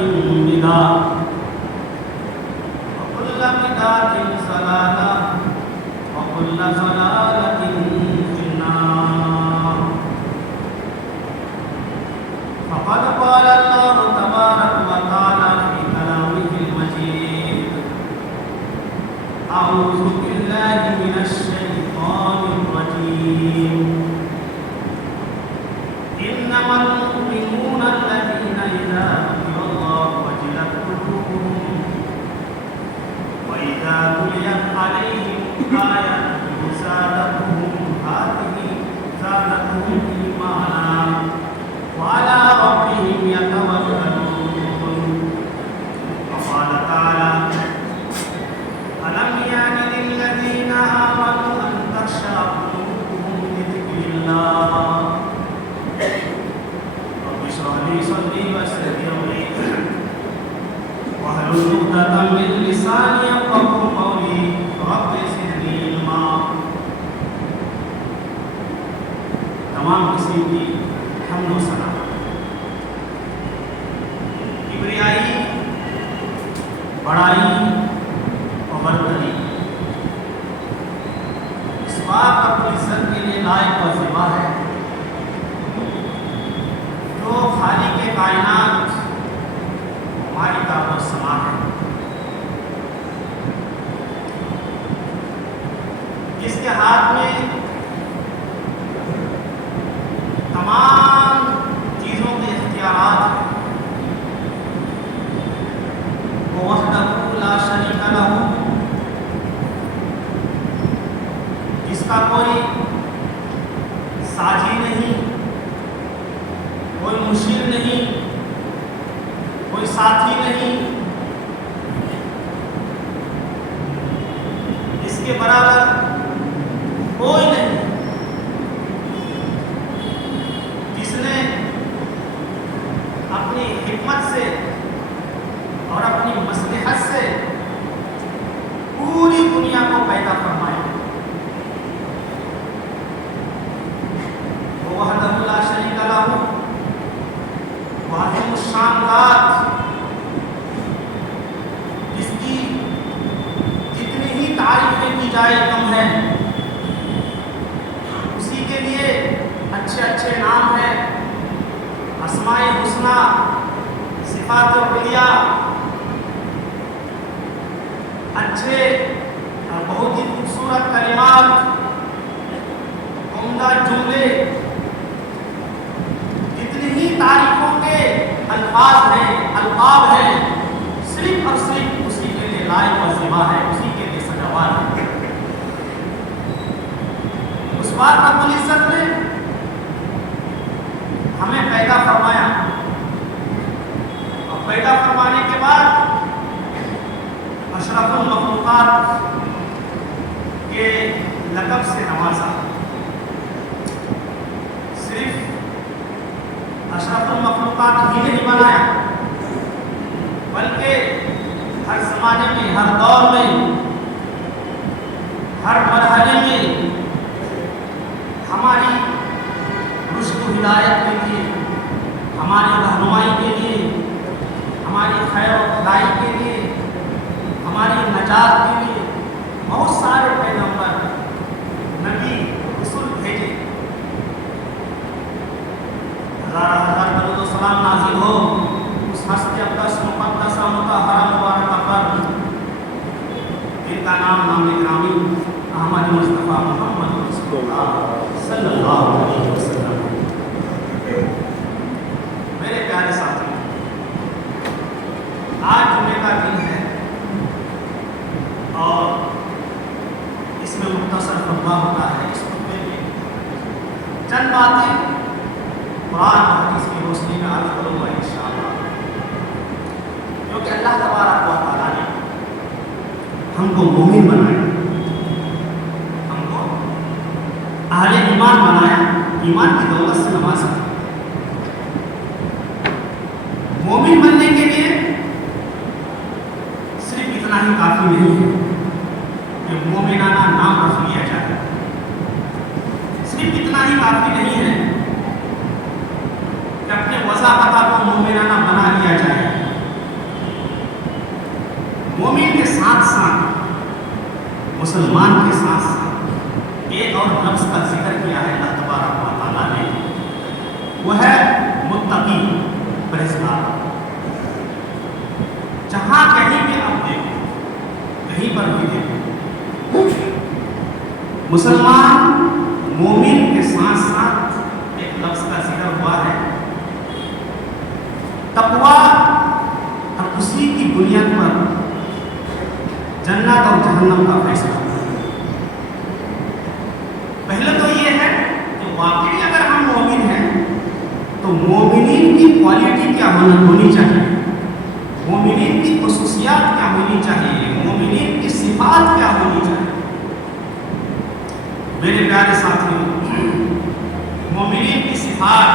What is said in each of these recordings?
بدعة وكل بدعة ضلالة وكل ضلالة في النار. فقد قال الله تبارك وتعالى في كلامه المجيد: أعوذ بالله من الشيطان الرجيم. إنما المؤمنون الذين إذا ذكر الله وجلت قلوبهم وإذا تليت عليهم آياته زادتهم إيمانا وعلى ربهم يتوكلون. وقال تعالى: ألم يعن للذين آمنوا أن تخشع قلوبهم لذكر الله. رب اشرح لي صدري ويسر لي أمري واحلل عقدة من لساني يفقهوا قولي. رب زدني علما. تمام قسم کی حمد و ثنا، کبریائی، بڑائی اور برتری اس پاک رب العزت کے لیے لائق و زیبا ہے جو خالق کائنات ہماری کعبہ السماء ہے، جس کے ہاتھ میں تمام چیزوں کے اختیارات ہیں. وہ وحدہ لا شریک لہ، جس کا کوئی ساجی نہیں، کوئی مشیر نہیں، کوئی ساتھی نہیں، اس کے برابر کوئی نہیں، جس نے اپنی حکمت سے اور اپنی مصلحت سے پوری دنیا کو پیدا فرمایا. وہ وحدہ لا شریک لہ، واحد الشان ذات، جس کی جتنی ہی تعریفیں کی جائے کم ہے. اسی کے لیے اچھے اچھے نام ہیں، اسماء الحسنی، صفات العلیٰ، اچھے اور بہت ہی خوبصورت کلمات، عمدہ جملے، جتنی ہی تعریفوں کے الفاظ ہیں، القاب ہیں، صرف اور صرف اسی کے لیے لائق و زیبا ہے، اسی کے لیے سزاوار ہے. اس بات رب العزت نے ہمیں پیدا فرمایا اور پیدا فرمانے کے بعد اشرف المخلوقات کے لقب سے نوازا. صرف اشرف المخلوقات ہی نہیں بنایا، بلکہ ہر زمانے میں، ہر دور میں، ہر مرحلے میں ہماری رشد و ہدایت کے لیے، ہماری رہنمائی کے لیے، ہماری خیر و خدائی کے لیے، ہماری نجات کے لیے بہت سارے پیغمبر، نبی، رسول بھیجے. ہزار ہزار درود و سلام نازل ہو اس ہست اقدس مقدس و مطہرہ مبارکہ پر جن کا نام گرامی احمد مصطفیٰ محمد رسول اللہ صلی اللہ علیہ وسلم. میرے پیارے ساتھی، آج جمعے کا دن ہے اور اس میں مختصر خطبہ ہوتا ہے. اس خطبے میں چند باتیں قرآن اور حدیث کی روشنی میں عرض کروں گا انشاءاللہ، کیونکہ اللہ تبارک و تعالیٰ نے ہم کو مومن بنایا، ہم کو اہل ایمان بنایا، ایمان کی دولت سے نوازا. مومن بننے کے لیے صرف اتنا ہی کافی نہیں ہے کہ مومنانہ نام رکھ لیا جائے، صرف اتنا ہی کافی نہیں ہے کہ اپنے وضاحت کو مومنانہ بنا لیا جائے. ساتھ ساتھ مسلمان کے ساتھ ساتھ ایک اور لفظ کا ذکر کیا ہے اللہ تبارک و تعالیٰ نے، وہ ہے متقی، پرہیزگار۔ جہاں کہیں بھی آپ دیکھیں، کہیں پر بھی دیکھیں، مسلمان مومن کے ساتھ ساتھ ایک لفظ کا ذکر ہوا ہے، تقویٰ، اور اسی کی بنیاد پر جنت اور جہنم کا فیصلہ۔ پہلے تو یہ ہے کہ واقعی اگر ہم مومن ہیں تو مومنین کی کوالٹی کیا ہونی چاہیے، مومنین کی خصوصیات کیا ہونی چاہیے، مومنین کی صفات کیا ہونی چاہیے۔ میرے پیارے ساتھیوں، مومنین کی صفات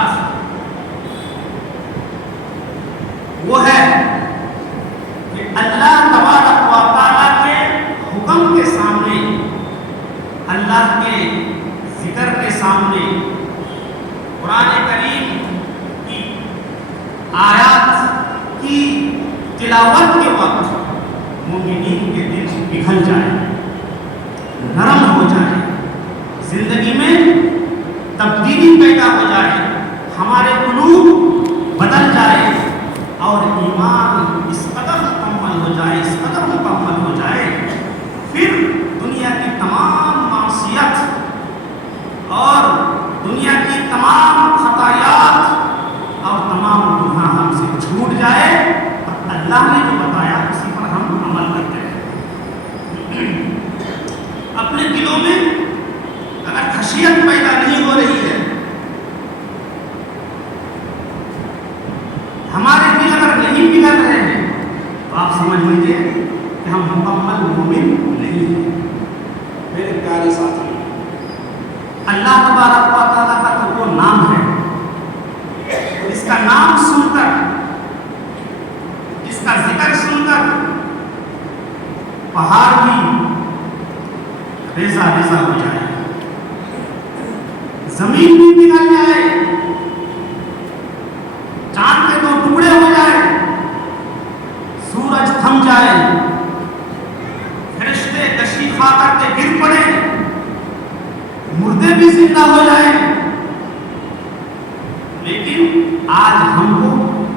وہ ہے کہ اللہ تبارک و تعالیٰ کے حکم کے سامنے، اللہ کے ذکر کے سامنے، قرآن کریم کی آیات کی تلاوت کے وقت مومنین کے دل پگھل جائے، نرم ہو جائے، زندگی میں تبدیلی پیدا ہو جائے، ہمارے قلوب بدل جائے اور ایمان اس قدر مکمل ہو جائے، اس قدر مکمل ہو جائے، پھر دنیا کی تمام معصیت اور دنیا کی تمام خطایات اور تمام گناہ ہم سے چھوٹ جائے اور اللہ نے جو بتایا اسی پر ہم عمل کرتے ہیں۔ اپنے دلوں میں اگر خشیت پیدا نہیں ہو رہی ہے، ہمارے دل اگر نہیں پگھل رہے ہیں، تو آپ سمجھ لیجیے کہ ہم مکمل مومن نہیں ہیں۔ میرے پیارے ساتھی، اللہ تبارک و تعالیٰ کا تو وہ نام ہے، اس کا نام سن کر، اس کا ذکر سن کر پہاڑ بھی ریزہ ریزہ ہو جائے، زمین بھی پگھل جائے، چاند کے دو ٹکڑے ہو جائے، سورج تھم جائے، فرشتے کشی کھا کر کے گر پڑے، مردے بھی زندہ ہو جائیں، لیکن آج ہم کو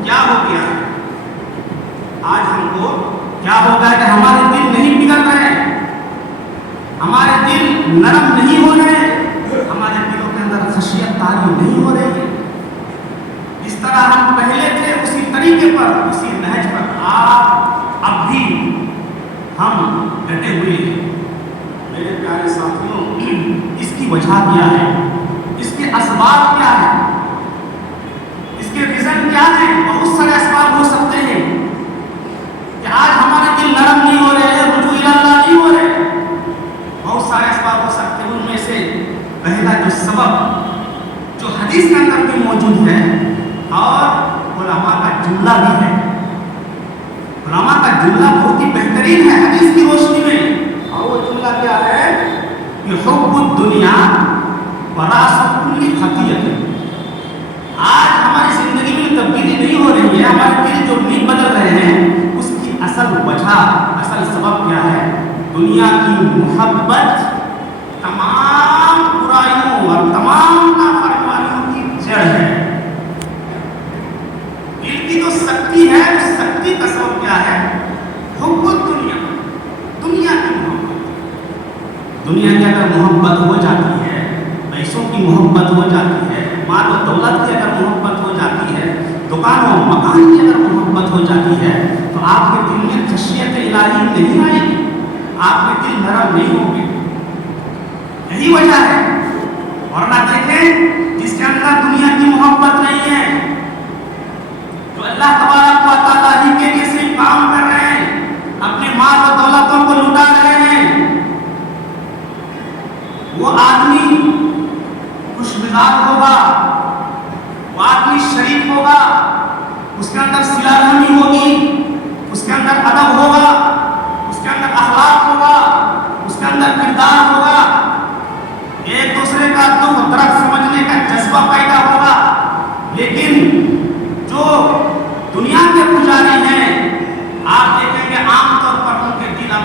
کیا ہو گیا؟ آج ہم کو کیا ہو گیا کہ ہمارے دل نہیں پگھل رہے، ہمارے دل نرم نہیں ہو رہے، ہمارے دلوں کے اندر خشیت طاری نہیں ہو رہی ہے۔ جس طرح ہم پہلے تھے اسی طریقے پر، اسی نہج پر اب بھی ہم ڈٹے ہوئے ہیں۔ میرے پیارے ساتھیوں، اس کی وجہ کیا ہے؟ اس کے اسباب کیا ہے؟ اس کے ریزن کیا ہے؟ بہت سارے اسباب ہو سکتے ہیں کہ آج ہمارے دل نرم نہیں ہو رہے ہیں، رجوع الی اللہ نہیں ہو رہے، بہت سارے اسباب ہو سکتے ہیں۔ ان میں سے پہلا جو سبب جو حدیث کے اندر بھی موجود ہے اور علماء کا جملہ بھی ہے، علماء کا جملہ بہت ہی بہترین ہے حدیث کی روشنی میں، اور وہ جملہ کیا ہے کہ حب الدنیا وراث کل خطیئۃ۔ آج ہماری زندگی میں تبدیلی نہیں ہو رہی ہے، ہمارے دل جو نہیں بدل رہے ہیں، اس کی اصل وجہ، اصل سبب کیا ہے؟ دنیا کی محبت تمام برائیوں اور تمام نافرمانیوں کی جڑ ہے۔ دل کی جو سختی ہے، اس سختی کا سبب کیا ہے؟ حب الدنیا، دنیا کی محبت۔ دنیا کی اگر محبت ہو جاتی ہے، پیسوں کی محبت ہو جاتی ہے، مال و دولت کی اگر محبت ہو جاتی ہے، دکان و مکان کی اگر محبت ہو جاتی ہے، تو آپ کے دل میں خشیت الہی نہیں آئے گی، آپ کے دل نرم نہیں ہوں گے۔ یہی وجہ ہے، ورنہ دیکھیں جس کے اندر دنیا کی محبت نہیں ہے، جو اللہ تبارک و تعالیٰ ہی کے لیے صرف کام کر رہے ہیں، اپنے مال و دولتوں کو لٹا رہے ہیں، وہ آدمی خوش مزاج ہوگا، وہ آدمی شریف ہوگا، اس کے اندر صلہ رحمی ہوگی، اس کے اندر ادب ہوگا، اس کے اندر اخلاق ہوگا، اس کے اندر کردار ہوگا، ایک دوسرے کا دکھ درد سمجھنے کا جذبہ پیدا ہوگا۔ لیکن جو دنیا کے پجاری ہیں، آپ دیکھیں گے عام طور پر ان کے دل اب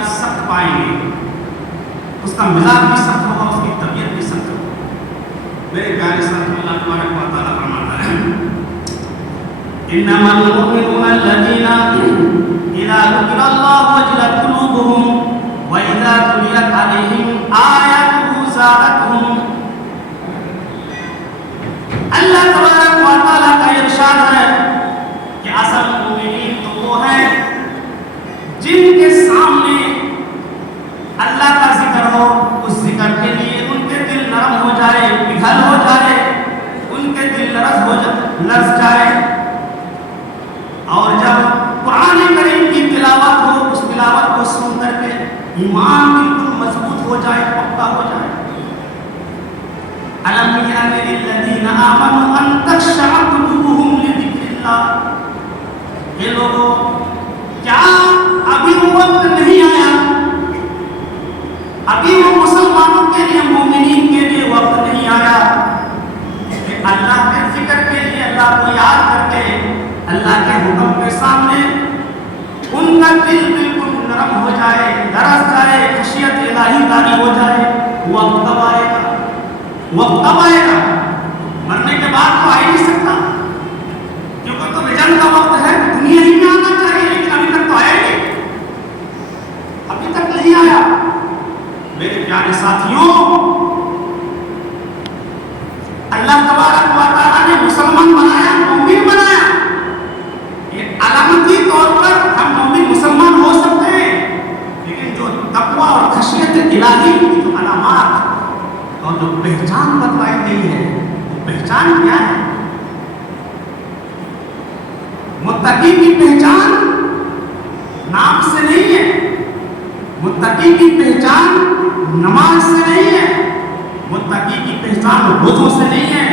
اس کا مزاج بھی سخت ہوگا، اس کی طبیعت بھی سخت ہوگی۔ میرے پیارے ساتھیو، اللہ تبارک و تعالیٰ فرماتا ہے انما المؤمنون الذين اذا ذكر الله وجلت قلوبهم واذا تليت عليهم آياته زادتهم۔ اللہ تبارک و تعالیٰ کا ارشاد ہے کہ اصل مومنین تو وہ ہیں جن کے سامنے اللہ کا ذکر ہو، اس ذکر کے لیے ان کے دل نرم ہو جائے، پگھل ہو جائے، ان کے دل لرز جائے، اور جب قرآن کریم کی تلاوت ہو، اس تلاوت کو سن کر کے ایمان بالکل مضبوط ہو جائے، پکا ہو جائے۔ أَلَمْ يَأْنِ لِلَّذِينَ آمَنُوا أَن تَخْشَعَ قُلُوبُهُمْ لِذِكْرِ اللَّهِ۔ یہ لوگوں، کیا ابھی وہ وقت نہیں آیا، ابھی وہ مسلمانوں کے لیے، مومنین کے لیے وقت نہیں آیا کہ اللہ کے ذکر کے لیے، اللہ کو یاد کر کے، اللہ کے حکم کے سامنے ان کا دل بالکل نرم ہو جائے، درس جائے، خشیت الہی طاری ہو جائے؟ وقت کب آئے گا؟ وقت کب آئے گا؟ مرنے کے بعد تو آ ہی نہیں سکتا، کیونکہ تو رجن کا وقت ہے، دنیا ہی میں آنا چاہیے، لیکن ابھی تک تو آیا ہی نہیں، ابھی تک نہیں آیا۔ میرے پیارے ساتھیوں، اللہ تبارک و تعالیٰ نے مسلمان بنایا، مومن بنایا، یہ علامتی طور پر ہم مومن مسلمان ہو سکتے ہیں، لیکن جو تقویٰ اور خشیت الہی کی جو علامات اور جو پہچان بتلائی گئی ہے، وہ پہچان کیا ہے؟ متقی کی پہچان نام سے نہیں ہے، متقی کی پہچان نماز سے نہیں ہے، متقی کی پہچان وضو سے نہیں ہے،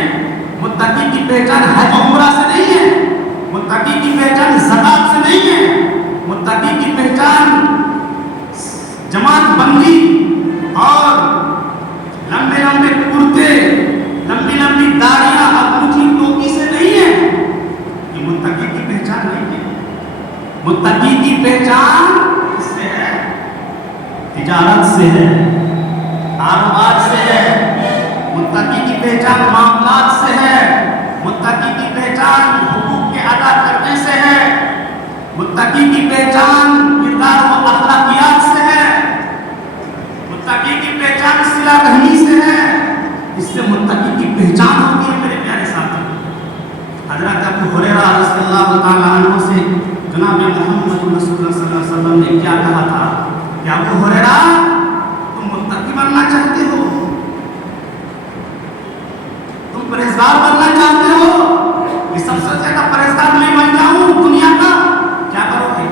متقی کی پہچان حج عمرہ سے نہیں ہے، متقی کی پہچان زکات سے نہیں ہے، متقی کی پہچان جماعت بندی اور لمبے لمبے کرتے، لمبی لمبی داڑیاں اور اونچی ٹوپی سے نہیں ہے، یہ متقی کی پہچان نہیں ہے۔ متقی کی پہچان کس سے ہے؟ تجارت سے ہے، کاروبار سے ہے، متقی کی پہچان معاملات سے ہے، متقی کی پہچان حقوق کے ادا کرنے سے ہے، متقی کی پہچان کردار و اخلاقیات سے ہے، متقی کی پہچان صلہ رحمی سے ہے، اس سے متقی کی پہچان ہوتی ہے۔ میرے پیارے ساتھی، حضرت ابو ہریرہ رضی اللہ تعالیٰ عنہ سے جناب محمد رسول اللہ صلی اللہ علیہ وسلم نے کیا کہا تھا کہ ابو ہریرہ، تم متقی بننا چاہتے ہو، تم پرہیزگار بننا چاہتے ہو، یہ سب سے زیادہ پرہیزگار میں بن جاؤں دنیا کا، کیا کرو گے؟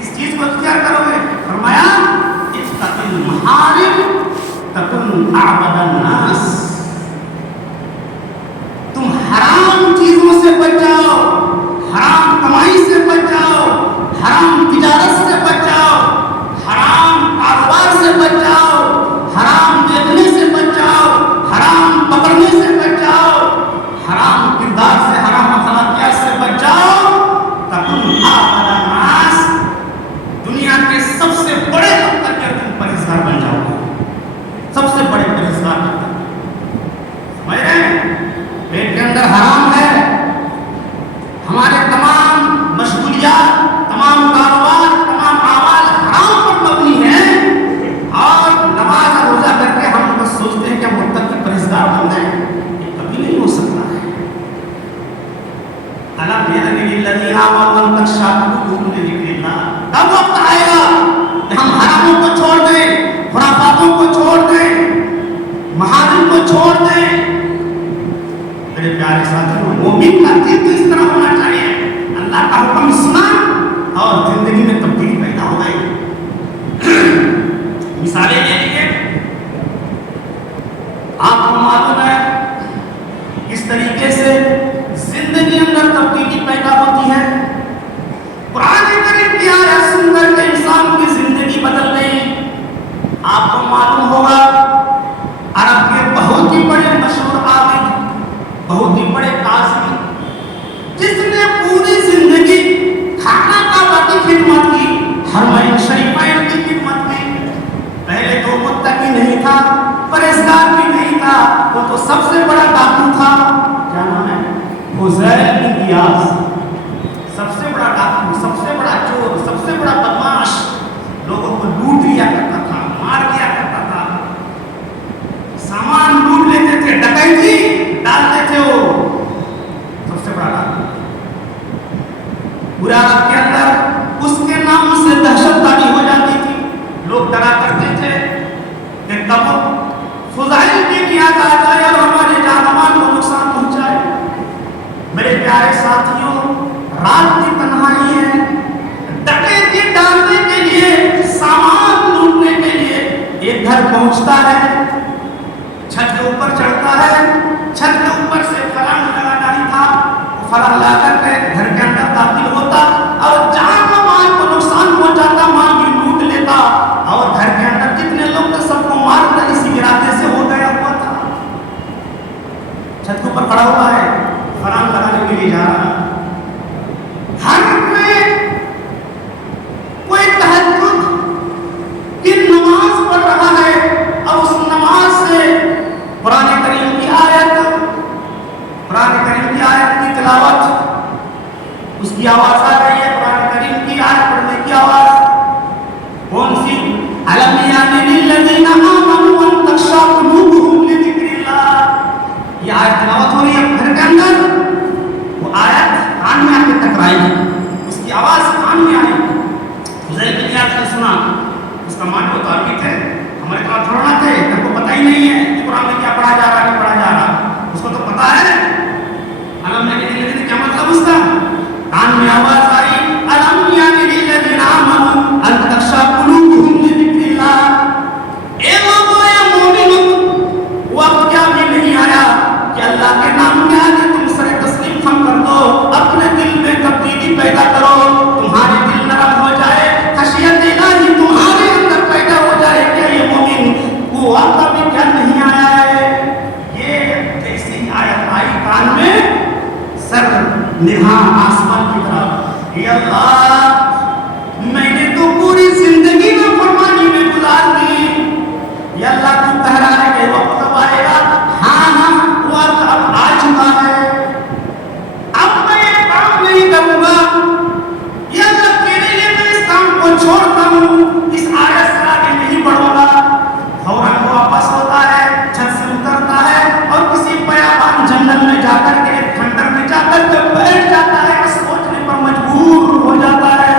اس چیز کو اختیار کرو گے؟ فرمایا اتق المحارم تکن اعبد الناس، تم حرام چیزوں سے بچ جاؤ، حرام کمائی سے بچ جاؤ، حرام تجارت سے بچ جاؤ، حرام کاروبار سے بچ جاؤ، حرام دیکھنے سے بچ جاؤ، حرام پکڑنے سے بچ جاؤ، حرام کردار سے، حرام اخلاقیات سے بچ جاؤ، تکن اعبد الناس، دنیا کے سب سے بڑے طبقے کے تم پرہیزگار بن جاؤ گے، سب سے بڑے پرہیزگار بن جاؤ گے۔ سمجھ رہے ہیں؟ پیٹ کے اندر حرام ہے، ہمارے تمام مشغولیات، تمام کاروبار، تمام اعمال حرام پر مبنی ہیں، اور نماز اور روزہ کر کے ہم بس سوچتے ہیں کہ ہم متقی پرہیزگار بن جائیں، یہ کبھی نہیں ہو سکتا ہے۔ أَلَمْ يَأْنِ لِلَّذِينَ آمَنُوا أَن تَخْشَعَ قُلُوبُهُمْ لِذِكْرِ اللَّهِ۔ کب وقت آئے گا کہ ہم حراموں کو چھوڑ دیں، خرافاتوں کو چھوڑ دیں، محارم کو چھوڑ دیں؟ میرے پیارے ساتھیوں، مومن کا دل تو اس طرح ہونا چاہیے، اللہ کا حکم سنا اور زندگی میں تبدیلی پیدا ہو گئی۔ مثالیں لے لیجیے، آپ کو معلوم ہے کس طریقے سے زندگی اندر تبدیلی پیدا ہوتی ہے۔ قرآن کریم کی آیت سن کر کے انسان کی زندگی بدل گئی۔ آپ کو معلوم ہوگا عرب کے بہت ہی بڑے مشہور عابد، بہت ہی بڑے قاضی، جس نے پوری زندگی کھانا کعبہ کی خدمت کی، حرمین شریفین کی خدمت کی، پہلے تو متقی بھی نہیں تھا, پرہیزگار بھی نہیں تھا, وہ تو سب سے بڑا ڈاکو تھا. کیا نام ہے؟ فضیل بن ایاس. سب سے بڑا ڈاکو, سب سے بڑا چور, سب سے بڑا بدماش, لوگوں کو لوٹ لیا کرتا تھا, مار دیا کرتا تھا, سامان لوٹ لیتے تھے, ڈکیتی ڈالتے تھے, وہ سب سے بڑا ڈاکو. پورے عرب کے اندر اس کے نام سے دہشت تاری ہو جاتی تھی, لوگ ڈرا کرتے تھے کہ کب فضائل بھی کیا جائے اور ہمارے جان مال کو نقصان پہنچائے. میرے پیارے ساتھیوں, رات کی تنہائی ہے, ڈکیتی ڈالنے کے لیے, سامان لوٹنے کے لیے ایک گھر پہنچتا ہے, چھت کے اوپر چڑھتا ہے, چھت کے اوپر سے فرنگ لگانا ہی تھا, وہ فرنگ لا کر کے گھر کے اندر داخل ہوتا اور جان مال کو نقصان پہنچاتا, مال بھی لوٹ لیتا, اور گھر کے اندر جتنے لوگ تھے سب کو مار کر اسی ارادے سے ہو گیا ہوا تھا. چھت کے اوپر کھڑا ہوا ہے, فرنگ لگانے کے لیے جا رہا ہے. ہر میں کوئی تہجد کی نماز پڑھ رہا ہے اور اس نماز سے قرآن کریم کی آیت کی تلاوت, اس کی آواز آ رہی ہے. قرآن کریم کی آیت پڑھنے کی آواز کون سی؟ الم یعن للذین آمنوا ان تخشع قلوبهم لذکر اللہ. یہ آیت تلاوت ہو رہی ہے گھر کے اندر, وہ آیت کان میں آ کے ٹکرائی, اس کی آواز کان میں آئی. فضیل بن ایاس نے سنا, اس کا مان کو تعلق ہے, ہمارے پاس تھوڑا نہ تھے, تم کو پتہ ہی نہیں ہے کہ قرآن میں کیا پڑھا جا رہا ہے, نہیں پڑھا جا رہا, اس کو تو پتہ ہے. الم یعن للذین, کیا مطلب اس کا؟ کان میں آواز آئی, الم یعن للذین آمنوا ان تخشع قلوبهم لذکر اللہ. اے لوگو, اے مومنو, وہ اب کیا بھی نہیں آیا کہ اللہ کے نام کے آگے تم سر تسلیم خم کر دو, اپنے دل میں تبدیلی پیدا کرو, تمہارے دل نرم ہو جائے, خشیت الہی تمہارے اندر پیدا ہو جائے. کیا یہ مومن وہ اب بھی کیا نہیں آیا ہے؟ یہ جیسی آیت آئی کان میں, سر نہاں آسمان کی طرف, یا اللہ میں نے تو پوری زندگی میں فرمانی میں گزار دی, یا اللہ تو کہہ رہا ہے کہ وقت کب آئے گا, ہاں وقت اب آ چکا ہے, اب میں یہ کام نہیں کروں گا, یا اللہ تیرے لیے میں اس کام کو چھوڑتا ہوں, اس آیت سے آگے نہیں بڑھوں گا. فوراً وہ واپس ہوتا ہے, چھت سے اترتا ہے اور کسی بیابان جنگل میں جا کر کے, کھنڈر میں جا کر کے بیٹھ جاتا ہے, سوچنے پر مجبور ہو جاتا ہے.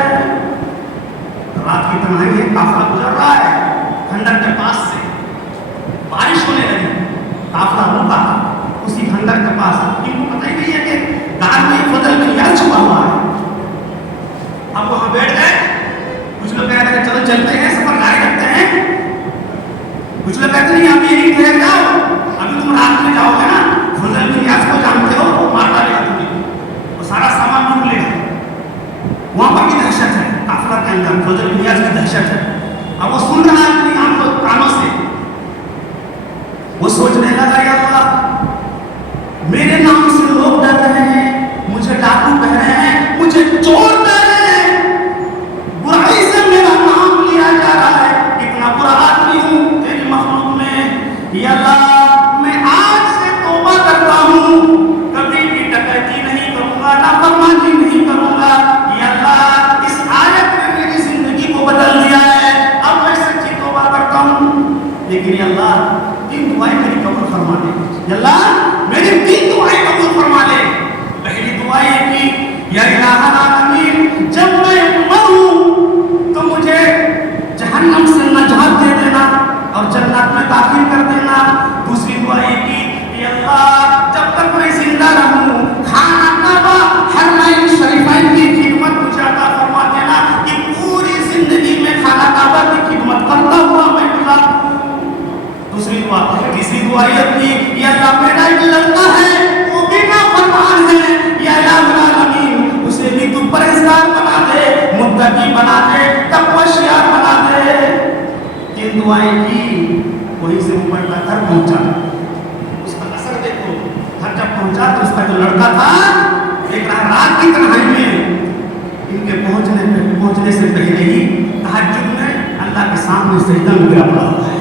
رات کی تنہائی ہے, قافلہ گزر رہا ہے کھنڈر کے پاس سے, بارش ہونے لگی, قافلہ رکا اسی کھنڈر کے پاس. ان کو پتہ ہی نہیں ہے کہ دار میں فضل بن ایاس چھپا ہوا ہے. اب وہاں بیٹھ گئے, کچھ لوگ کہتے ہیں چلو چلتے ہیں, سفر جاری رکھتے ہیں, کچھ لوگ کہتے ہیں ابھی یہی ٹھہر جاؤ, ابھی تم رات میں جاؤ گے نا, فضل بن ایاس کو جانتے ہو, وہ مار ڈالے گا تمہیں, وہ سارا سامان لوٹ لے گا. وہاں پر کی دہشت ہے قافلہ کے اندر, فضل بن ایاس کی دہشت ہے. اب وہ سن رہا ہے اپنی کانوں سے, وہ سوچنے لگا, یا اللہ میرے نام سے لوگ ڈر رہے ہیں, مجھے ڈاکو کہہ رہے ہیں, مجھے چور کہہ رہے ہیں, برائی سے میرا نام لیا جا رہا ہے, اتنا برا آدمی ہوں تیری مخلوق میں. یا اللہ میں آج سے توبہ کرتا ہوں, کبھی بھی ڈکیتی نہیں کروں گا, نافرمانی نہیں کروں گا. یا اللہ اس آیت نے میری زندگی کو بدل دیا ہے, اب میں سچی توبہ کرتا ہوں. لیکن یا اللہ تین دعائیں میری قبول فرما دے, یا اللہ میری تین دعائیں قبول فرما لے. پہلی دعا یہ کی, یا الہ العالمین, جب میں مروں تو مجھے جہنم سے نجات دے دینا اور جنت میں داخل کر دینا. دوسری دعا یہ کی, یا اللہ جب تک میں زندہ رہوں کھانا کعبہ حرمین شریفین کی خدمت مجھے عطا فرما دینا, کہ پوری زندگی میں کھانا کعبہ کی خدمت کرتا ہوا میں گزاروں. دوسری دعا. تیسری دعا یہ تھی, یا اللہ میرا ایک لڑکا ہے وہ بھی نافرمان ہے, یا الہ العالمین اسے بھی تو پرہیزگار بنا دے, متقی بنا دے, تقویٰ بنا دے. تین دعائیں کی, وہیں سے اوپر تک گھر پہنچا. اس کا اثر دیکھو, گھر جب پہنچا تو اس کا جو لڑکا تھا ایک رات کی تنہائی میں, ان کے پہنچنے سے پہلے ہی تہجد میں اللہ کے سامنے سجدہ میں گرا پڑا ہوتا ہے.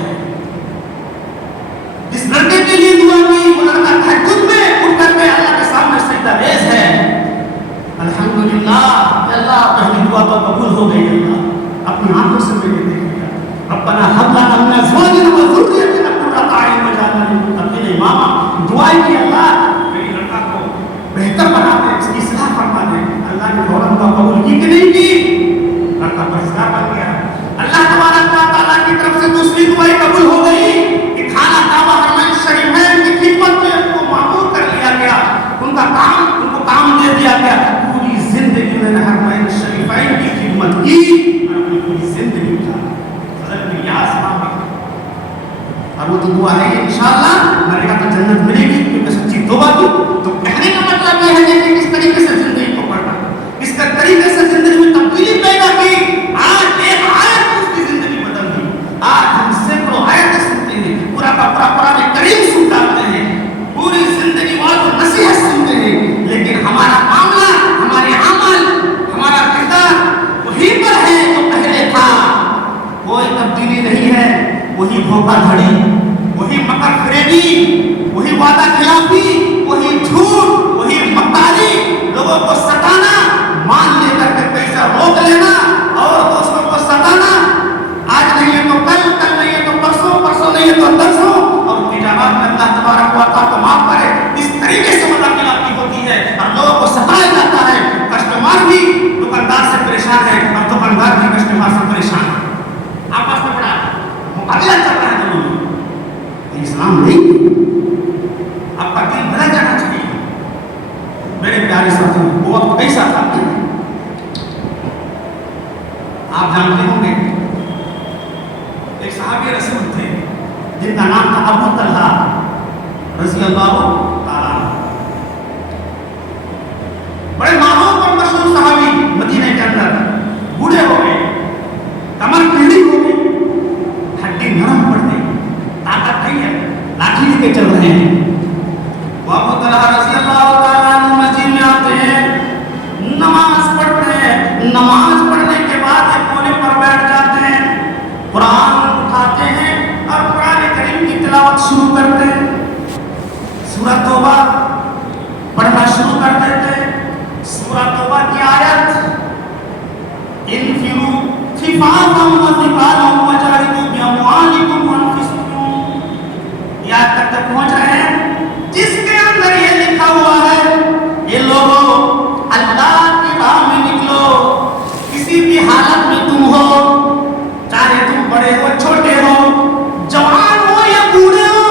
اور وہ تو دعا ہے کہ انشاءاللہ مرے گا تو جنت ملے گی کیونکہ سچی توبہ کی. تو کہنے کا مطلب یہ ہے کہ کس طریقے سے زندگی کو پڑھنا, کس طریقے سے زندگی میں تبدیلی پیدا کی. آج ایک آیت اس کی زندگی بدل دی. آج ہم سینکڑوں آیتیں سنتے ہیں, پورا کا پورا قرآن کریم سن ڈالتے ہیں, پوری زندگی والوں نصیحت سنتے ہیں, لیکن ہمارا معاملہ, ہمارے عمل, ہمارا کردار وہی پر ہے جو پہلے تھا. کوئی تبدیلی نہیں ہے. وہی دھوکہ دھڑی, وہی مکر فریبی, وہی وعدہ خلافی, وہی جھوٹ, وہی مکاری, لوگوں کو ستانا, مان لے کر کے پیسہ روک لینا اور دوستوں کو ستانا. آج نہیں ہے تو کل, کل نہیں ہے تو پرسوں, پرسوں نہیں ہے تو ترسوں, اور تجارت میں اللہ تبارک و تعالیٰ کو معاف کرے اس طریقے سے وعدہ خلافی ہوتی ہے اور لوگوں کو ستایا جاتا ہے. کسٹمر بھی دکاندار سے پریشان ہے اور دکاندار بھی کسٹمر سے پریشان ہے. آپس میں بڑا مقابلہ چل رہا ہے دونوں میں. اسلام نہیں. آپ کا دل بدل جانا چاہیے. میرے پیارے ساتھی, وہ وقت کیسا تھا آپ جانتے ہوں گے. ایک صحابی رسول تھے جن کا نام تھا ابو طلحہ رضی اللہ تعالیٰ عنہ. بڑے معروف اور مشہور صحابی, مدینے کے اندر بوڑھے ہو گئے, کمر ٹیڑھی ہو گئی, ہڈی نرم پڑ گئی, طاقت نہیں ہے, لاٹھی لے کے چل رہے ہیں. وہ ابو طلحہ رضی اللہ تعالیٰ عنہ مسجد میں آتے ہیں, نماز پڑھتے ہیں. نماز پڑھنے کے بعد ایک کونے پر بیٹھ جاتے ہیں, قرآن اٹھاتے ہیں اور قرآن کریم کی تلاوت شروع کرتے ہیں. سورہ توبہ پڑھنا شروع کر دیتے ہیں. سورہ توبہ کی آیت انفروا خفافا وثقالا وجاہدوا باموالکم وانفسکم, یہاں تک پہنچ رہے ہیں جس کے اندر یہ لکھا ہوا ہے, یہ لوگوں اللہ کی راہ میں نکلو, کسی بھی حالت میں تم ہو, چاہے تم بڑے ہو چھوٹے ہو, جوان ہو یا بوڑھے ہو,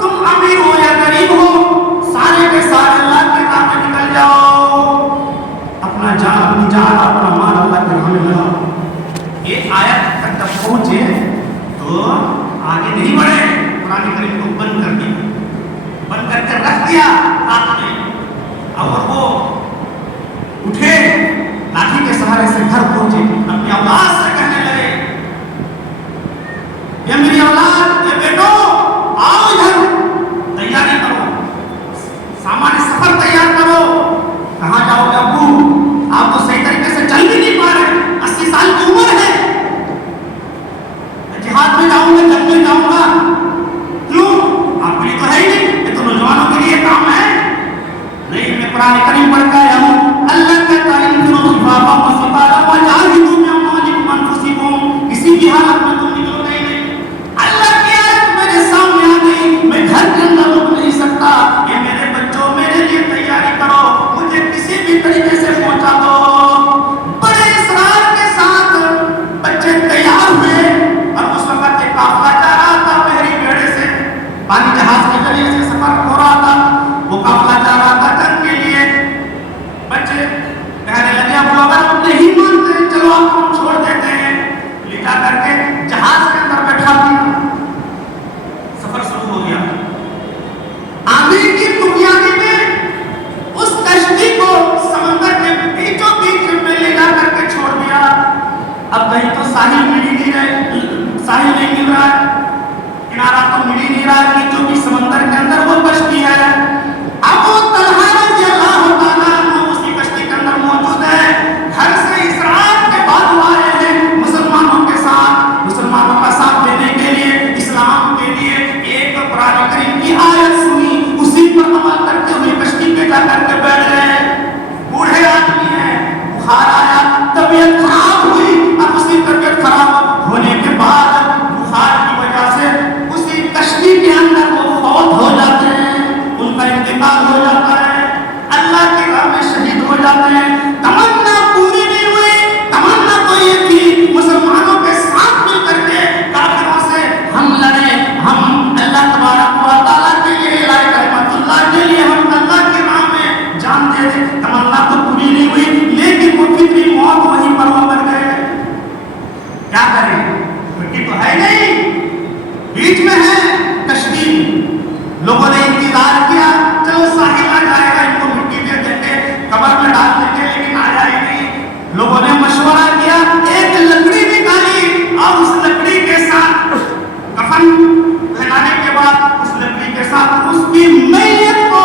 تم امیر ہو یا غریب ہو, سارے کے سارے اللہ کی راہ میں نکل جاؤ, اپنا جان, اپنی جان, اپنا مال اللہ کی راہ میں لگاؤ. یہ آیت تک جب پہنچے تو آگے نہیں بڑھے, قرآن کریم کو بند کر دیا, بند کر کے رکھ دیا ہاتھ میں, اور وہ اٹھے, لاٹھی کے سہارے سے گھر پہنچے, اپنی اولاد سے کہنے لگے, یہ میری اولاد, یہ بیٹو آؤ ادھر, تیاری کرو, سامان سفر تیار کرو. کہاں جاؤ گے ابو, آپ تو صحیح طریقے سے چل بھی نہیں پا رہے, 80 سال کی عمر ہے, جہاد میں جاؤں گا, جنگ میں جاؤں گا. کیوں, آپ کے لیے تو ہے ہی نہیں, یہ تو نوجوانوں کے لیے کام ہے. نہیں, میں قرآن کریم پڑھ کے آیا ہوں, اللہ کہتا ہے انفروا خفافا وثقالا وجاہدوا باموالکم وانفسکم, کسی بھی حالت میں تم نکلو گے نہیں. اللہ کی آیت میرے سامنے آ گئی, میں گھر کے اندر رک نہیں سکتا. یہ میرے بچوں, میرے لیے تیاری کرو, مجھے کسی بھی طریقے سے پہنچا دو. بڑے اصرار کے ساتھ بچے تیار ہوئے, اور اس وقت ایک قافلہ جا رہا تھا بحری بیڑے سے, پانی جہاز کے ذریعے سے سفر ہو رہا تھا. وہ قافلہ جا رہا تھا جنگ کے لیے. بچے کہنے لگے, ابو اگر ہم نہیں مانتے چلو آپ کو چھوڑ دیتے ہیں. لے جا کر کے جہاز کے اندر بیٹھا دیا, سفر شروع ہو گیا. آندھی کی دنیاوی میں اس کشتی کو سمندر کے بیچوں بیچ میں لے جا کر کے چھوڑ دیا. اب کہیں تو ساحل مل ہی نہیں رہے, ساحل نہیں مل رہا ہے, کنارہ تو مل ہی نہیں رہا ہے, بیچوں بیچ سمندر کے اندر وہ کشتی ہے. ابو طلحہ ہیں کشتی، لوگوں نے انتظار کیا چلو ساحل آ جائے گا، ان کو مٹی دے دیں گے قبر میں ڈال دیں گے، لیکن آ جائے گی۔ لوگوں نے مشورہ کیا، ایک لکڑی نکالی اور اس لکڑی کے ساتھ کفن پہنانے کے بعد اس لکڑی کے ساتھ اس کی میت کو،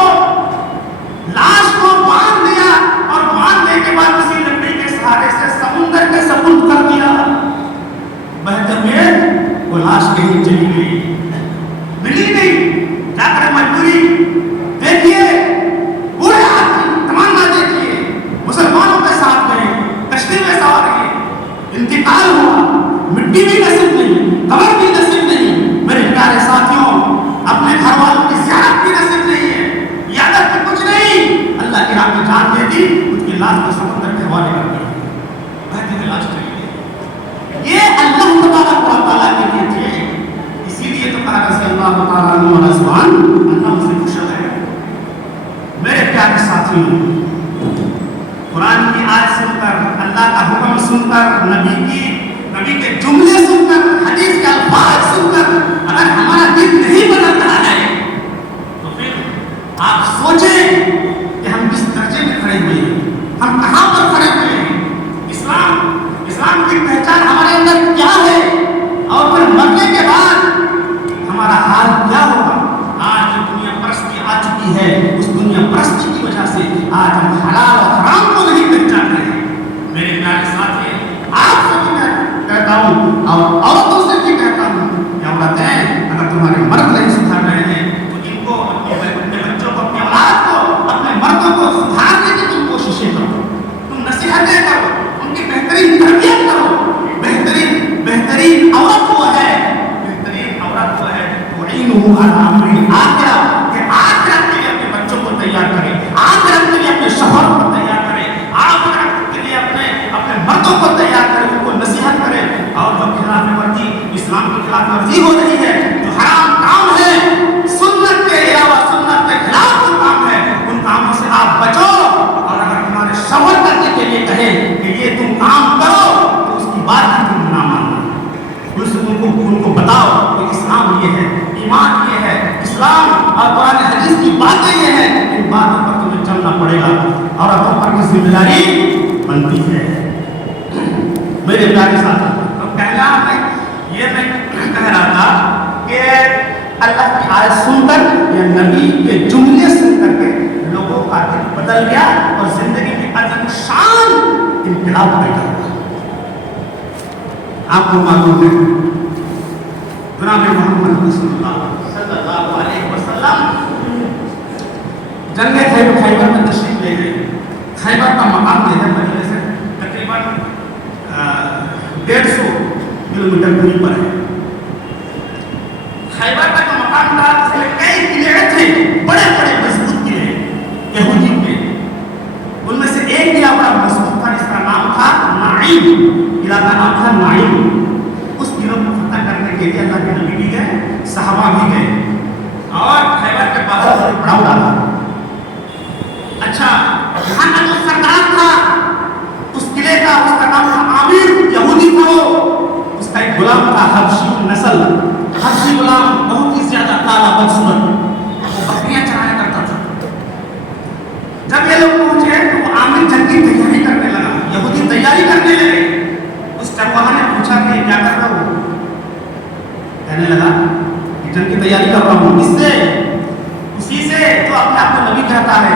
لاش کو باندھ دیا، اور باندھنے کے بعد اسی لکڑی کے سہارے سے سمندر کے سپرد کر دیا۔ بہتے ہوئے وہ لاش کہیں چلی گئی، ملی نہیں، جا کر مجبوری دیکھیے، بوڑھے آدمی تمنا دیکھیے، مسلمانوں کے ساتھ گئے، کشتی میں سوار ہوئے، انتقال ہوا، مٹی بھی نصیب نہیں، قبر بھی نصیب نہیں، میرے پیارے ساتھیوں اپنے گھر والوں کی زیارت بھی نصیب نہیں ہے، یادت بھی کچھ نہیں، اللہ کی راہ میں جان دے دی، اس کی لاش کو سمندر کے حوالے کر دیا، بہتی ہوئی لاش چلی گئی۔ یہ اللہ تبارک و تعالیٰ کے لیے تھے، اسی لیے تو کہا رضی اللہ تعالیٰ عنہ و رضوان، اللہ سے خوش ہے۔ میرے پیارے ساتھیوں، قرآن کی آیت سن کر، اللہ کا حکم سن کر، نبی کے جملے سن کر، حدیث کے الفاظ سن کر اگر ہمارا دل نہیں بدل رہا ہے تو پھر آپ سوچیں کہ ہم کس درجے میں کھڑے ہوئے ہیں، ہم کہاں پر کھڑے ہوئے ہیں، اسلام کی پہچان ہمارے اندر کیا ہے، اور پھر مرنے کے بعد ہمارا حال کیا ہوگا۔ آج جو دنیا پرستی آ چکی ہے، اس دنیا پرستی کی وجہ سے آج ہم حلال اور حرام کو نہیں پہچان رہے ہیں۔ میرے پیارے ساتھی، آپ سے بھی میں کہتا ہوں اور عورتوں سے بھی کہتا ہوں کہ عورتیں اگر تمہارے مرد نہیں سدھر رہے ہیں تو ان کو، اپنے بچوں کو، اپنی اولاد کو، اپنے مردوں کو سدھارنے کی تم کوششیں کرو، تم نصیحتیں کرو، ان کی بہترین تربیت کرو۔ بہترین عورت وہ ہے، بہترین عورت وہ ہے تعینہ علی امر الآخرہ، کہ آخرت کے لیے اپنے بچوں کو تیار کرے، آخرت کے لیے اپنے شوہر کو تیار کرے، آخرت کے لیے اپنے مردوں کو تیار کرے، ان کو نصیحت کرے، اور جو خلاف ورزی، اسلام کی خلاف ورزی ہو رہی ہے، جو حرام کام ہے، سنت کے علاوہ سنت کے خلاف جو کام ہے، ان کاموں سے آپ بچو، اور اگر تمہارے شوہر کرنے کے لیے کہے کہ یہ تم کام کرو تو اس کی بات تم نہ ماننا، ان کو بتاؤ کہ اسلام یہ ہے، ایمان یہ ہے، اسلام اور قرآن حدیث کی باتیں یہ ہیں، ان باتوں پر تمہیں چلنا پڑے گا، اور عورتوں پر کی ذمہ داری بنتی ہے۔ میرے پیارے ساتھی، تو پہلا میں کہہ رہا تھا کہ اللہ کی آیت سن کر یا نبی کے جملے سن کر کے لوگوں کا دل بدل گیا اور زندگی میں عظیم شان انقلاب پیدا ہوا۔ آپ کو معلوم ہے جناب محمد رسول اللہ صلی اللہ علیہ وسلم جنگ خیبر میں تشریف لے گئے۔ خیبر کا مقام جو ہے مدینے سے تقریباً 150 کلومیٹر دوری پر ہے۔ خیبر کا جو مقام تھا اس میں کئی قلعے تھے، بڑے بڑے مضبوط قلعے یہودی کے، ان میں سے ایک قلعہ بڑا مضبوط تھا جس کا نام تھا نعیم، قلعہ کا نام تھا نعیم۔ اس قلعے کو فتح کرنے کے لیے اللہ کے نبی بھی گئے، صحابہ بھی گئے، اور خیبر کے باہر پڑاؤ ڈالا۔ اچھا، یہاں کا جو سردار تھا اس قلعے کا، اس کا نام تھا عامر، یہودی تھا وہ، اس کا ایک غلام تھا حبشی نسل، حبشی غلام بہت ہی زیادہ کالا بدصورت، وہ بکریاں چرایا کرتا تھا۔ جب یہ لوگ پہنچے تو وہ عامر جنگ کی تیاری کرنے لگا، یہودی تیاری کرنے لگے۔ اس چرواہا نے پوچھا کہ کیا کر رہا ہو؟ کہنے لگا کہ جنگ کی تیاری کر رہا ہوں۔ کس سے؟ اسی سے جو اپنے آپ کو نبی کہتا ہے،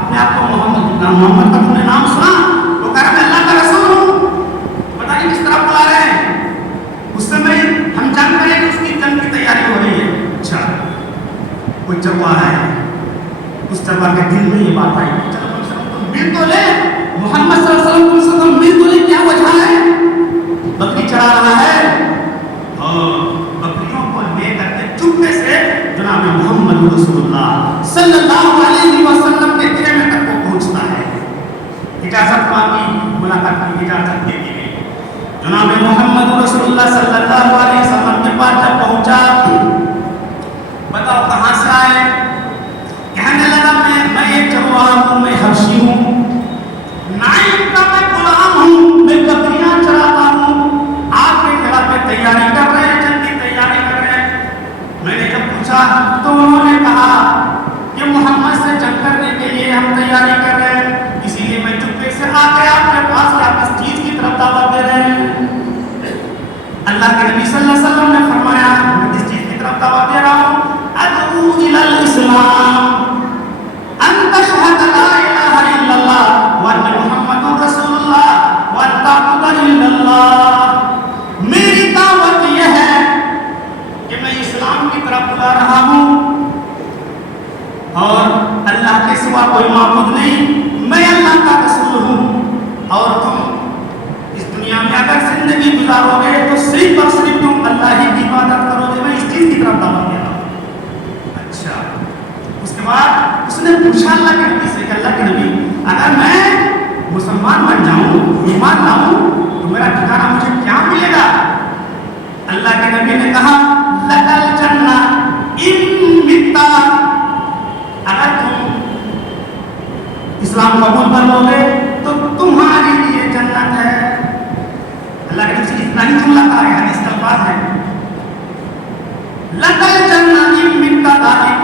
اپنے آپ کو محمد کا تم نے نام سنا؟ وہ کہہ رہا میں اللہ کا رسول ہوں، پتہ نہیں کس طرح بلا رہے ہیں۔ اس سے میں ہم جنگ کریں گے، اس کی جنگ کی تیاری ہو رہی ہے۔ اچھا، کوئی چرواہا ہے، اس چرواہے کے دل میں یہ بات آئی، چلو تم مل تو لے، محمد صلی اللہ علیہ وسلم سے تم مل تو لے، کیا وجہ ہے؟ بکری چڑھا رہا ہے، اور بکریوں کو لے کر کے چپکے سے جناب محمد رسول اللہ صلی اللہ علیہ وسلم کے قلعے میں تک وہ پہنچتا ہے۔ اجازت مانگی، ملاقات کی اجازت دے دی گئی۔ جناب محمد رسول اللہ صلی اللہ علیہ وسلم کے پاس جب پہنچا، بتاؤ کہاں سے آئے؟ کہنے لگا میں ایک چرواہا ہوں، میں حبشی ہوں، نائب کا میں غلام ہوں، میں بکریاں چراتا ہوں، آپ کے خلاف تیاری کر رہے ہیں، جنگ کی تیاری کر رہے ہیں۔ دیکھا تو انہوں نے کہا کہ محمد سے جنگ کرنے کے لیے ہم تیاری کر رہے ہیں، اسی لیے میں چپے سے آ کے آپ کے پاس یا کس چیز کی طرف دعوت دے رہے ہیں؟ اللہ کے نبی صلی اللہ علیہ وسلم نے فرمایا میں کس چیز کی طرف دعوت دے رہا ہوں؟ ادعو الی الاسلام ان تشہد لا الہ الا اللہ وان محمد رسول اللہ وان تعبد الا اللہ۔ میری دعوت یہ ہے کہ میں اسلام کی طرف بلا رہا ہوں اور اللہ کے سوا کوئی معبود نہیں، میں اللہ کا رسول ہوں، اور تم اس دنیا میں اگر زندگی گزارو گے تو صرف اور صرف تم اللہ ہی کی عبادت کرو گے۔ میں اس چیز کی طرف دعوت دے رہا ہوں۔ اچھا، اس کے بعد اس نے پوچھا اللہ کے نبی سے کہ اللہ کے نبی اگر میں مسلمان بن جاؤں، ایمان لاؤں تو میرا ٹھکانہ مجھے کیا ملے گا؟ اللہ کے نبی نے کہا لکل جنہ ان متا، اگر تم اسلام قبول کر لو گے تو تمہارے لیے جنت ہے۔ اللہ کے نبی سے اتنا ہی جملہ کہا ہے، حدیث کا الفاظ ہے لکل جنہ ان متا ذالک،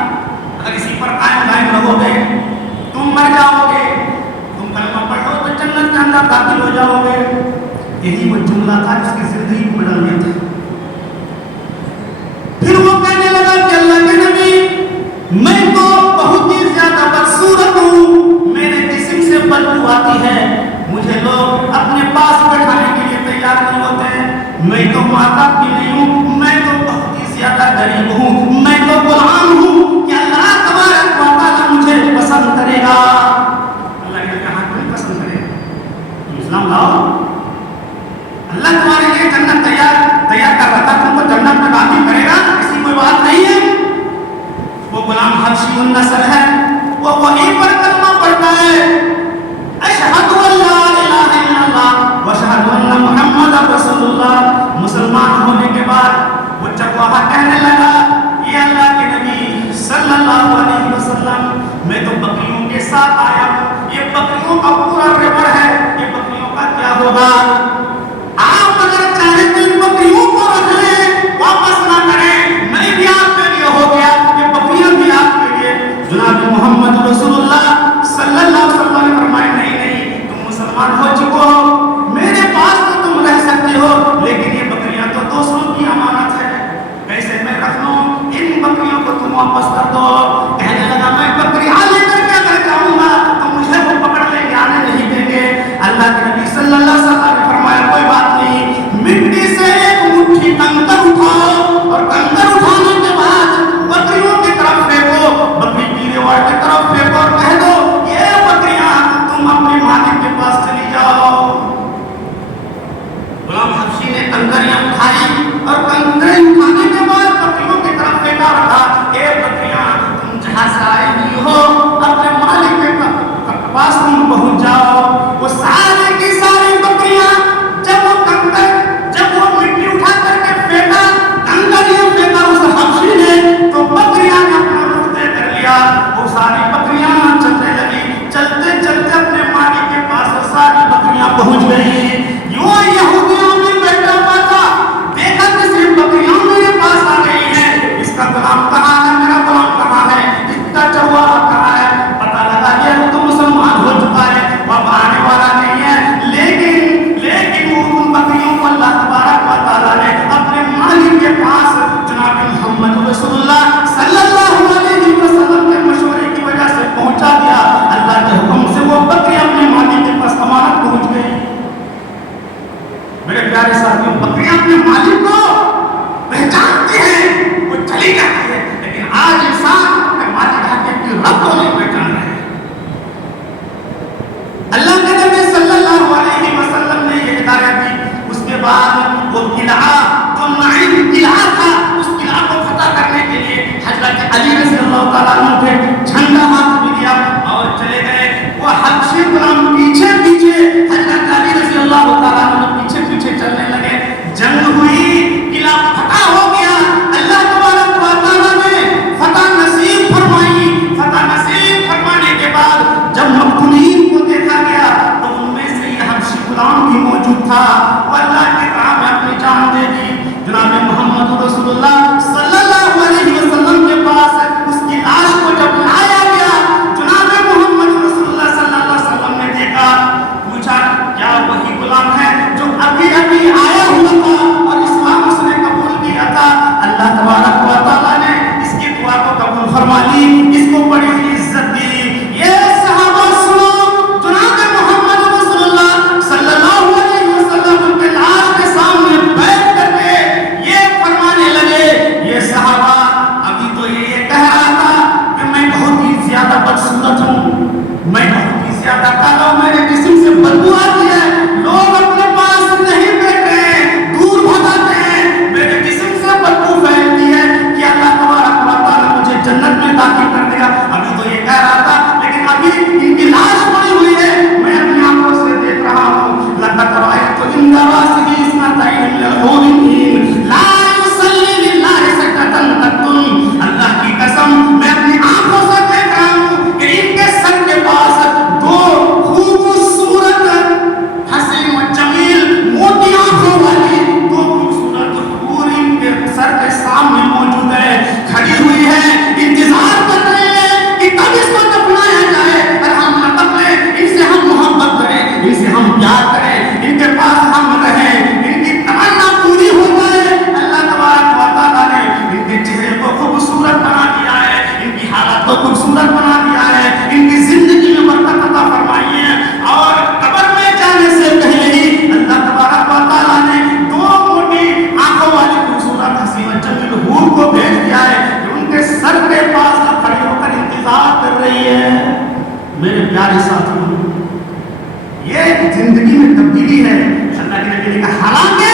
اگر اسی پر قائم دائم رہو گے، تم مر جاؤ گے، تم کلمہ پڑھو تو جنت کے اندر داخل ہو جاؤ گے۔ یہی وہ جملہ تھا جس کی زندگی کو بدل دیا تھا۔ پھر وہ کہنے لگا کہ اللہ کے نبی میں تو بہت ہی زیادہ بدصورت ہوں، میرے جسم سے بدبو آتی ہے، مجھے لوگ اپنے پاس بٹھانے کے لیے تیار نہیں ہوتے، میں تو ماتا بھی نہیں ہوں، میں تو بہت ہی زیادہ غریب ہوں، میں تو غلام ہوں، کہ اللہ تبارک و تعالیٰ مجھے پسند کرے گا۔ اللہ نے کہا کوئی پسند کرے گا، تم اسلام لاؤ، اللہ تمہارے لیے جنت تیار کر رہا تھا، تم کو جنت میں داخل کرے گا، ایسی کوئی بات نہیں ہے۔ وہ غلام حبشی النسل ہے، وہ وہی پر کلمہ پڑھتا ہے اشہد ان لا الہ الا اللہ واشہد ان محمد رسول اللہ۔ مسلمان ہونے کے بعد وہ جب وہاں کہنے لگا یہ اللہ کے نبی صلی اللہ علیہ وسلم میں تو بکریوں کے ساتھ آیا ہوں، یہ بکریوں کا پورا ریوڑ ہے، یہ بکریوں کا کیا ہوگا؟ آپ اگر چاہیں تو ان بکریوں کو رکھ لیں، واپس نہ کریں، میں بھی آپ کے لیے ہو گیا، یہ بکریاں بھی آپ کے لیے۔ جناب محمد رسول اللہ صلی اللہ علیہ وسلم نے فرمایا نہیں، تم مسلمان ہو چکے ہو، میرے پاس تو تم رہ سکتے ہو، لیکن یہ بکریاں تو دوسروں کی امانت ہے، کیسے میں رکھ لوں؟ ان بکریوں کو تم واپس کر دو۔ کہنے لگا میں بکریاں لے کر کے اگر جاؤں گا تو مجھے وہ پکڑ لے کے آنے نہیں دیں گے۔ اللہ کے نبی صلی اللہ علیہ وسلم نے فرمایا کوئی بات نہیں، مٹی سے ایک مٹھی کنکر اٹھاؤ اور کنکر اٹھانے کے بعد بکریوں کی طرف پھینکو، بکری کی ریوڑ کی طرف پھینکو اور کہہ دو یہ بکریاں تم اپنے مالک کے پاس چلی جاؤ۔ غلام حبشی نے کنکریاں اٹھائی اور کنکریاں اٹھانے کے بعد بکریوں کی طرف پھینکا، رکھا اے بکریاں تم جہاں اللہ تعالیٰ میرے جسم سے بدبو آتی ہے، لوگ اپنے پاس نہیں بیٹھتے ہیں، دور بھگاتے ہیں، میرے جسم سے بدبو پھیلتی ہے کہ اللہ تبارک و تعالیٰ مجھے جنت میں داخل کر دے گا۔ ابھی تو یہ کہہ رہا تھا، لیکن ابھی ان کی لاش پڑی ہوئی ہے، میں اپنی آنکھوں سے دیکھ رہا ہوں۔ لقد رأيت عند رأسه اثنتين من الحور العين لا يصلي لله سجدة قط۔ اللہ کی قسم میں اپنی آنکھوں سے دیکھ رہا ہوں کہ ان کے سر کے پاس دو خوبصورت حسین و جمیل موٹی آنکھوں والی دو خوبصورت حور ان کے سر کے سامنے موجود ہے، کھڑی ہوئی ہے، انتظار کر رہے ہیں کہ کب اس کو دفنایا جائے اور ہم لپٹ لیں، ان سے ہم محبت کریں، ان سے ہم پیار کریں، ان کے پاس ہم رہیں، ان کی تمنا پوری ہو جائے۔ اللہ تبارک و تعالیٰ نے ان کے چہرے کو خوبصورت بنا دیا ہے، ان کی حالت کو خوبصورت بنا دیا ہے، ان کی زندگی میں برکت عطا فرمائی ہے، اور قبر میں جانے سے پہلے ہی اللہ تبارک و تعالیٰ نے دو موٹی آنکھوں والی خوبصورت حسین و جمیل حور کو بھیج دیا ہے کہ ان کے سر کے پاس کھڑی ہو کر انتظار کر رہی ہے۔ میرے پیارے ساتھیوں، یہ زندگی میں تبدیلی ہے۔ اللہ کے نبی نے کہا حالانکہ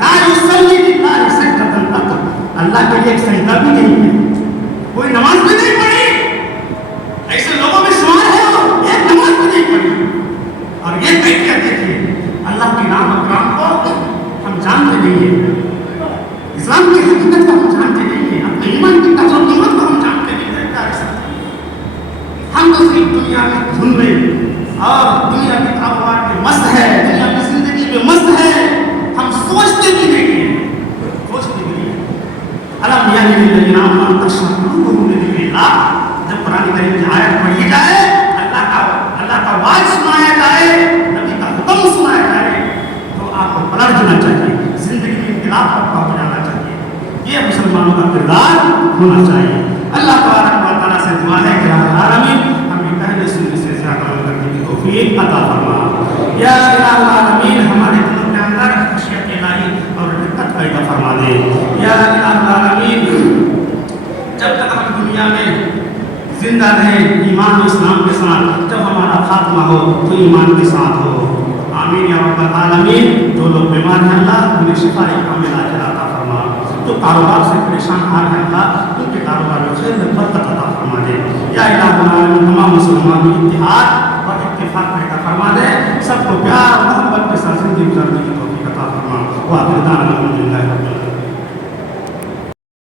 لا یصلی للہ سجدۃ قط، اللہ کے لیے ایک سجدہ بھی نہیں ہے، کوئی نماز بھی نہیں پڑھی، ایسے لوگوں میں شمار ہے وہ ایک نماز بھی نہیں پڑھی۔ اور یہ کیفیت دیکھیے، اللہ کی نام اکرام کو ہم جانتے نہیں ہیں، اسلام کی حقیقت کو ہم جانتے نہیں ہیں، اپنے ایمان کی قدر و قیمت کو ہم جانتے نہیں ہیں۔ پیارے ساتھی، ہم تو صرف دنیا میں دھن میں اور دنیا کے کاروبار میں مست ہے، دنیا کی زندگی میں مست ہے، ہم سوچتے بھی نہیں ہیں، سوچتے بھی نہیں ہیں۔ الم یعن للذین آمنوا ان تخشع قلوبهم لذکر اللہ، جب قرآن کریم کی آیت پڑھی جائے، اللہ کا واعظ سنایا جائے، نبی کا حکم سنایا جائے، تو آپ کو پلٹ جانا چاہیے، زندگی میں انقلاب برپا ہو جانا چاہیے۔ یہ مسلمانوں کا کردار ہونا چاہیے۔ اللہ تبارک و تعالیٰ سے دعا ہے کہ رب العالمین ہمیں پہلے سننے سے زیادہ عمل کرنے کی توفیق عطا فرما۔ یا الہ العالمین ہمارے دلوں کے اندر خشیت الہی اور رفقت پیدا فرما دے۔ یا الہ العالمین جب تک ہم دنیا میں زندہ رہیں ایمان و اسلام کے ساتھ، جب ہمارا خاتمہ ہو تو ایمان کے ساتھ ہو۔ آمین یا رب العالمین۔ جو لوگ بیمار ہیں اللہ انہیں شفا کاملہ عطا فرما، جو کاروبار سے پریشان آ رہے ہیں اللہ ان کے کاروبار میں خیر میں برکت عطا فرما دے۔ یا الہ العالمین تمام مسلمانوں میں اتحاد اور اتفاق پیدا فرما دے، سب کو پیار محبت کے ساتھ زندگی گزارنے کی توفیق عطا فرما۔ وآخر دعوانا الحمدللہ رب العالمین۔